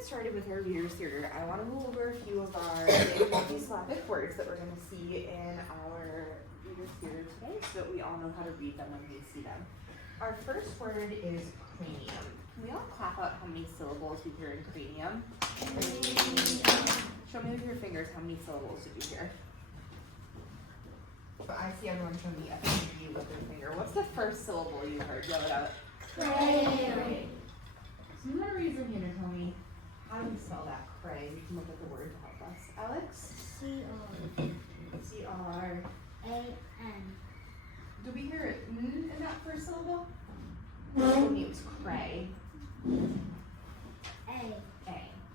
get started with our reader's theater, I want to go over a few of our big multisyllabic words that we're going to see in our reader's theater today so that we all know how to read them when we see them. Our first word is cranium. Can we all clap out how many syllables we hear in cranium? Show me with your fingers how many syllables did you hear? But I see everyone show me a three with their finger. What's the first syllable you heard? Yell it out. Cray. So you want to raise your hand and tell me how do we spell that cray? We can look at the word to help us. Alex? C-R-A-N. Do we hear it in that first syllable? No. It was cray. A.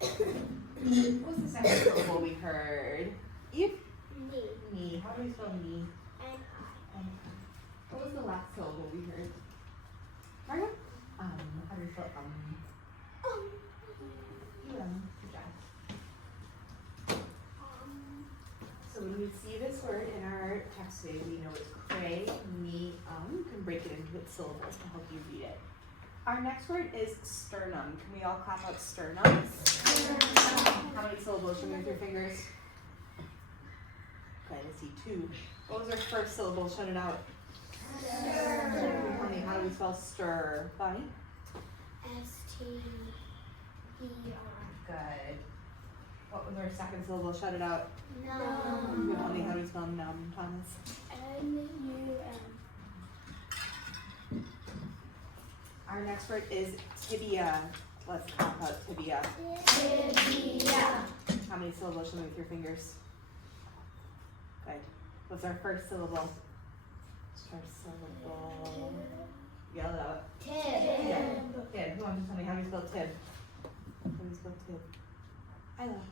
What was the second syllable we heard? Eve? Me. How do we spell me? N-I. What was the last syllable we heard? Mario? How do we spell Good job. So when we see this word in our text today, we know it's cray, me, You can break it into its syllables to help you read it. Our next word is sternum. Can we all clap out sternum? How many syllables? Show me with your fingers. Okay, let's see, 2. What was our first syllable? Shout it out. Stir. How do we spell stir? Bonnie? S-T-E-R. Good. What was our second syllable? Shout it out. Numb. Tell me how do we spell numb, Thomas? N-U-M. Our next word is tibia. Let's talk about tibia. Tibia. How many syllables? Show me with your fingers. Good. What's our first syllable? First syllable. Yell it out. Tib. Yeah. Tib. Who wants to tell me how do you spell tib? How do you spell tib? I love.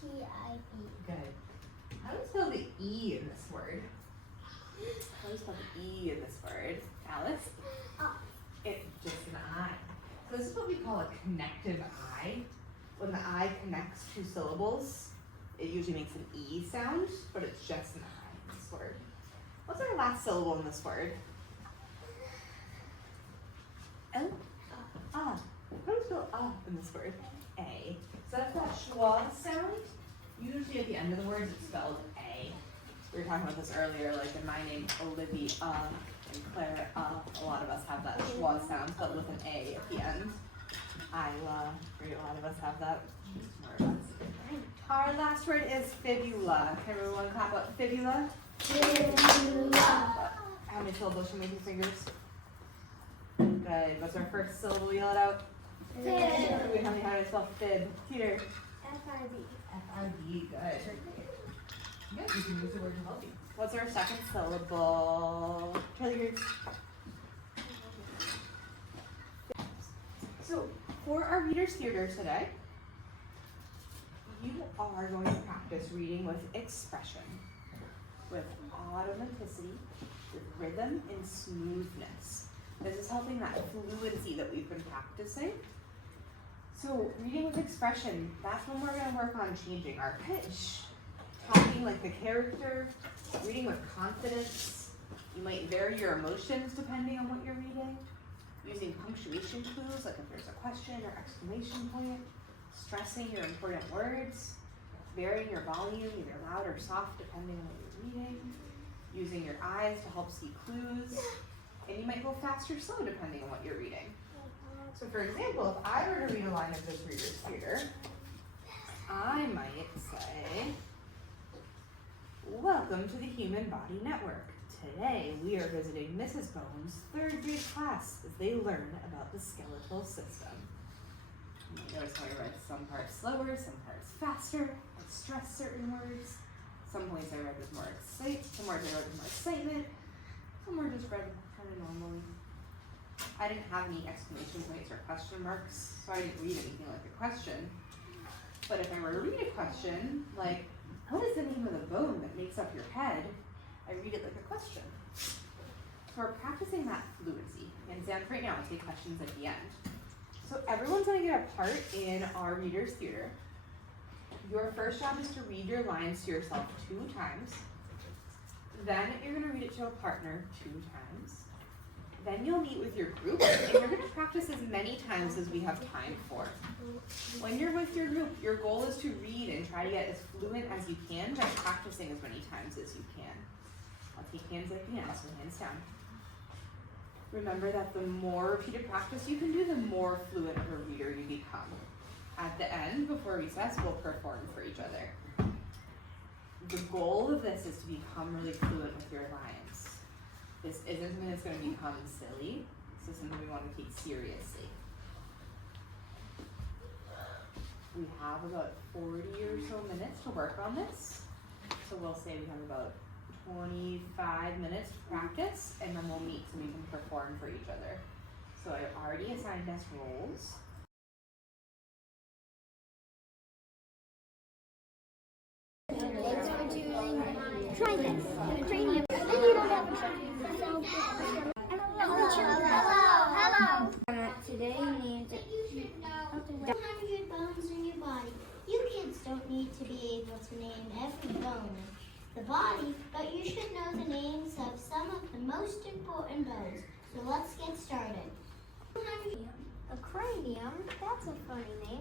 T-I-E. Good. How do you spell the E in this word? How do you spell the E in this word? Alice? It's just an I. So this is what we call a connective I. When the I connects 2 syllables, it usually makes an E sound, but it's just an I in this word. What's our last syllable in this word? L? Ah. How do we spell in this word? A. So that's that schwa sound. Usually at the end of the words it's spelled A. We were talking about this earlier, like in my name, Olivia, and Claire, a lot of us have that schwa sound, but with an A at the end. Isla, a lot of us have that. More of us. Our last word is fibula. Can everyone clap out fibula? Fibula. How many syllables should we make with your fingers? Good. What's our first syllable? Yell it out. Fib. How do I spell fib? Peter. F-I-B. F-I-B. Good. Good. You can use the word to help you. What's our second syllable? Charlie yours. So, for our reader's theater today, you are going to practice reading with expression, with automaticity, with rhythm and smoothness. This is helping that fluency that we've been practicing. So, reading with expression, that's when we're going to work on changing our pitch, talking like the character, reading with confidence. You might vary your emotions depending on what you're reading. Using punctuation clues, like if there's a question or exclamation point. Stressing your important words. Varying your volume, either loud or soft, depending on what you're reading. Using your eyes to help see clues. And you might go fast or slow depending on what you're reading. So for example, if I were to read a line of this reader's theater, I might say, "Welcome to the Human Body Network. Today we are visiting Mrs. Bones' 3rd grade class as they learn about the skeletal system." You might notice how I read some parts slower, some parts faster. I stressed certain words. Some points I read with more some words I read with more excitement. Some were just read kind of normally. I didn't have any exclamation points or question marks, so I didn't read anything like a question. But if I were to read a question, like, "What is the name of the bone that makes up your head?" I read it like a question. So we're practicing that fluency. And Sam, right now, I'll take questions at the end. So everyone's going to get a part in our reader's theater. Your first job is to read your lines to yourself 2 times. Then you're going to read it to a partner 2 times. Then you'll meet with your group, and you're going to practice as many times as we have time for. When you're with your group, your goal is to read and try to get as fluent as you can by practicing as many times as you can. I'll take hands like the end, so hands down. Remember that the more repeated practice you can do, the more fluent of a reader you become. At the end, before recess, we'll perform for each other. The goal of this is to become really fluent with your lines. This isn't something that's going to become silly. This is something we want to take seriously. We have about 40 or so minutes to work on this. So we'll say we have about 25 minutes to practice, and then we'll meet so we can perform for each other. So I already assigned us roles. Thanks for doing. Try this. The cranium. Then you don't have a Hello. Today means 100 bones in your body. You kids don't need to be able to name every bone in the body, but you should know the names of some of the most important bones. So let's get started. A cranium? That's a funny name.